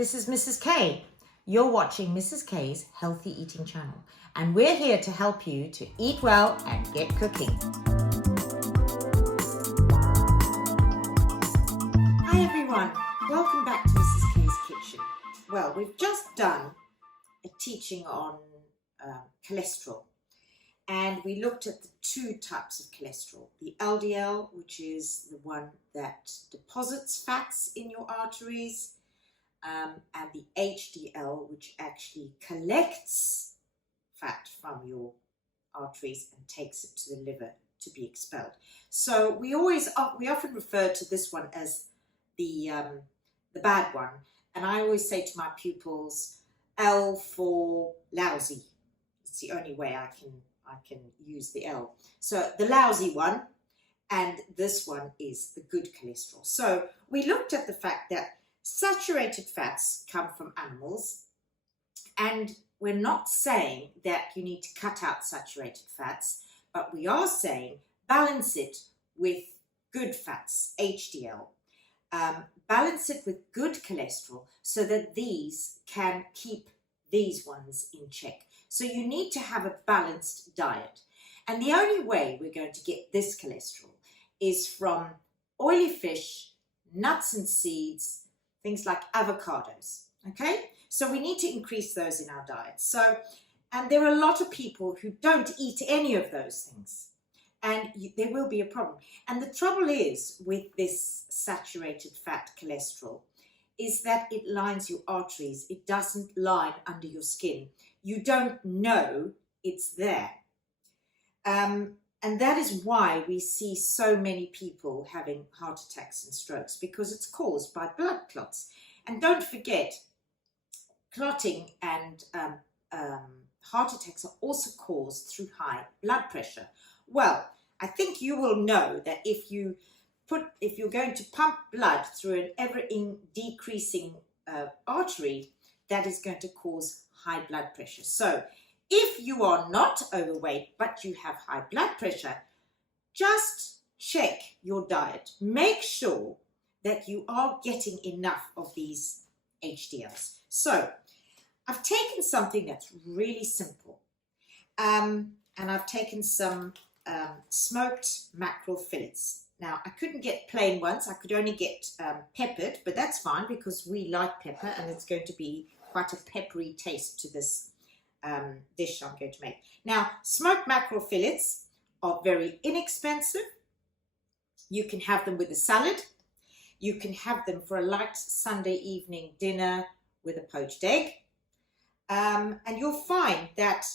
this is Mrs. K. You're watching Mrs. K's Healthy Eating Channel, and we're here to help you to eat well and get cooking. Hi everyone, welcome back to Mrs. K's Kitchen. Well, we've just done a teaching on cholesterol, and we looked at the two types of cholesterol. The LDL, which is the one that deposits fats in your arteries, and the HDL, which actually collects fat from your arteries and takes it to the liver to be expelled. So we often refer to this one as the bad one, and I always say to my pupils, L for lousy. It's the only way I can use the L. So the lousy one, and this one is the good cholesterol. So we looked at the fact that saturated fats come from animals, and we're not saying that you need to cut out saturated fats, but we are saying balance it with good fats, HDL. Balance it with good cholesterol so that these can keep these ones in check. So you need to have a balanced diet. And the only way we're going to get this cholesterol is from oily fish, nuts and seeds, things like avocados, okay? So we need to increase those in our diet. And there are a lot of people who don't eat any of those things, and there will be a problem. And the trouble is with this saturated fat cholesterol is that it lines your arteries. It doesn't line under your skin. You don't know it's there. And that is why we see so many people having heart attacks and strokes, because it's caused by blood clots. And don't forget, clotting and heart attacks are also caused through high blood pressure. Well, I think you will know that if you're going to pump blood through an ever-decreasing artery, that is going to cause high blood pressure. So if you are not overweight, but you have high blood pressure, just check your diet. Make sure that you are getting enough of these HDLs. So I've taken something that's really simple, and I've taken some smoked mackerel fillets. Now, I couldn't get plain ones. I could only get peppered, but that's fine because we like pepper, and it's going to be quite a peppery taste to this dish I'm going to make. Now, smoked mackerel fillets are very inexpensive. You can have them with a salad. You can have them for a light Sunday evening dinner with a poached egg. And you'll find that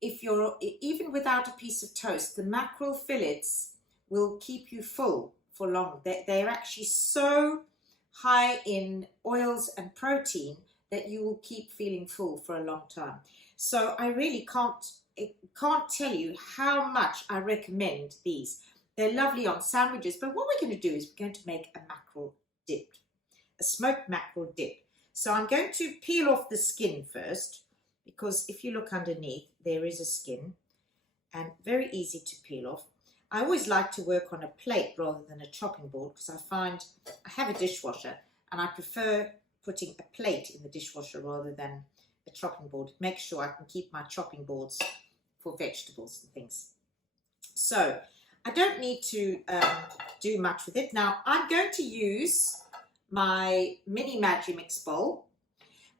if you're, even without a piece of toast, the mackerel fillets will keep you full for long. They're actually so high in oils and protein that you will keep feeling full for a long time. So I really can't tell you how much I recommend these. They're lovely on sandwiches, but what we're going to do is we're going to make a mackerel dip, a smoked mackerel dip. So I'm going to peel off the skin first, because if you look underneath, there is a skin, and very easy to peel off. I always like to work on a plate rather than a chopping board, because I find I have a dishwasher, and I prefer putting a plate in the dishwasher rather than a chopping board. Make sure I can keep my chopping boards for vegetables and things. So I don't need to do much with it. Now I'm going to use my mini Magimix bowl.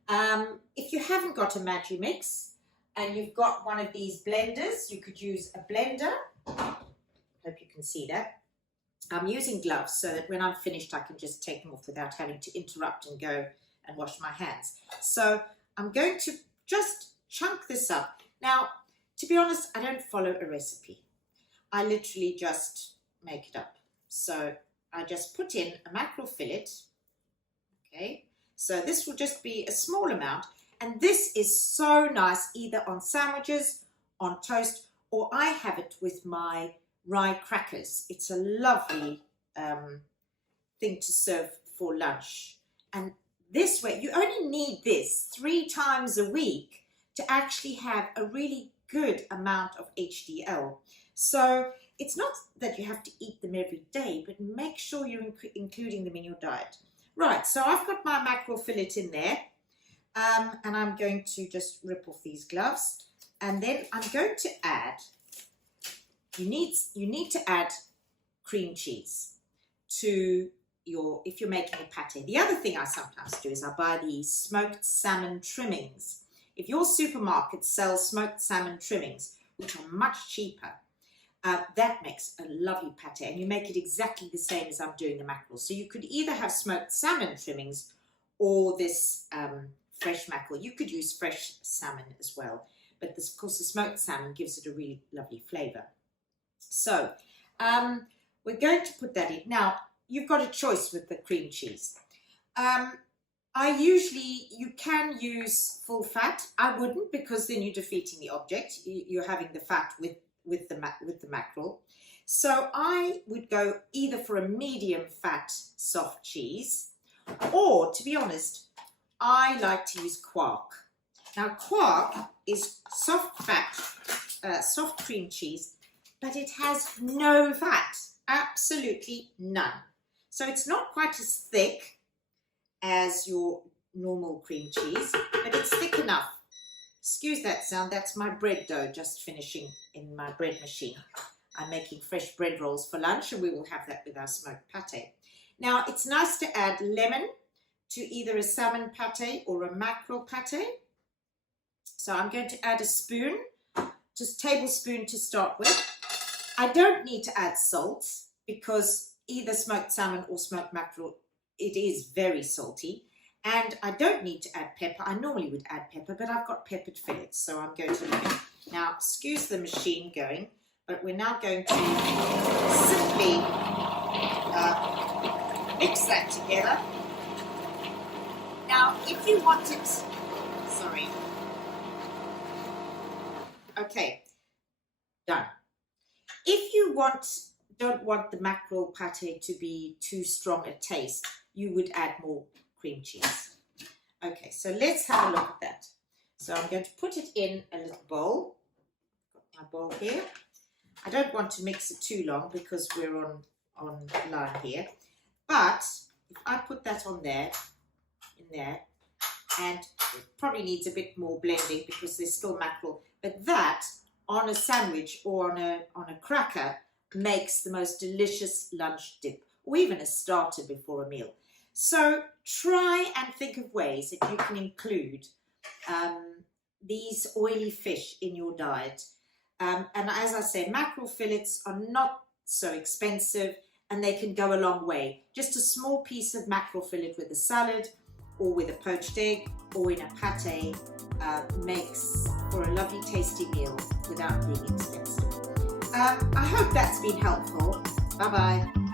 If you haven't got a Magimix and you've got one of these blenders, you could use a blender. Hope you can see that. I'm using gloves so that when I'm finished I can just take them off without having to interrupt and go and wash my hands. So I'm going to just chunk this up. Now, to be honest, I don't follow a recipe. I literally just make it up. So I just put in a mackerel fillet. Okay, so this will just be a small amount, and this is so nice either on sandwiches, on toast, or I have it with my rye crackers. It's a lovely thing to serve for lunch. And this way, you only need this 3 times a week to actually have a really good amount of HDL. So it's not that you have to eat them every day, but make sure you're including them in your diet. Right, so I've got my mackerel fillet in there, and I'm going to just rip off these gloves, and then I'm going to add, you need to add cream cheese to your, if you're making a pate. The other thing I sometimes do is I buy these smoked salmon trimmings. If your supermarket sells smoked salmon trimmings, which are much cheaper, that makes a lovely pate, and you make it exactly the same as I'm doing the mackerel. So you could either have smoked salmon trimmings or this fresh mackerel. You could use fresh salmon as well, but this, of course the smoked salmon gives it a really lovely flavour. So we're going to put that in. Now you've got a choice with the cream cheese. You can use full fat. I wouldn't, because then you're defeating the object. You're having the fat with the mackerel. So I would go either for a medium fat soft cheese, or, to be honest, I like to use quark. Now quark is soft fat, soft cream cheese, but it has no fat, absolutely none. So it's not quite as thick as your normal cream cheese, but it's thick enough. Excuse that sound, that's my bread dough just finishing in my bread machine. I'm making fresh bread rolls for lunch, and we will have that with our smoked pate. Now it's nice to add lemon to either a salmon pate or a mackerel pate. So I'm going to add a spoon, just tablespoon to start with. I don't need to add salt, because either smoked salmon or smoked mackerel, it is very salty. And I don't need to add pepper. I normally would add pepper, but I've got peppered fillets, so I'm going to leave it. Now, excuse the machine going, but we're now going to simply mix that together. Now, if you want it, sorry. Okay, done. If you don't want the mackerel pate to be too strong a taste, you would add more cream cheese. Okay, so let's have a look at that. So I'm going to put it in a little bowl. Got my bowl here. I don't want to mix it too long because we're on line here. But if I put that on there, and it probably needs a bit more blending because there's still mackerel, but that on a sandwich or on a cracker makes the most delicious lunch dip, or even a starter before a meal. So try and think of ways that you can include these oily fish in your diet. And as I say, mackerel fillets are not so expensive, and they can go a long way. Just a small piece of mackerel fillet with a salad, or with a poached egg, or in a pate, makes for a lovely tasty meal without being expensive. I hope that's been helpful. Bye bye.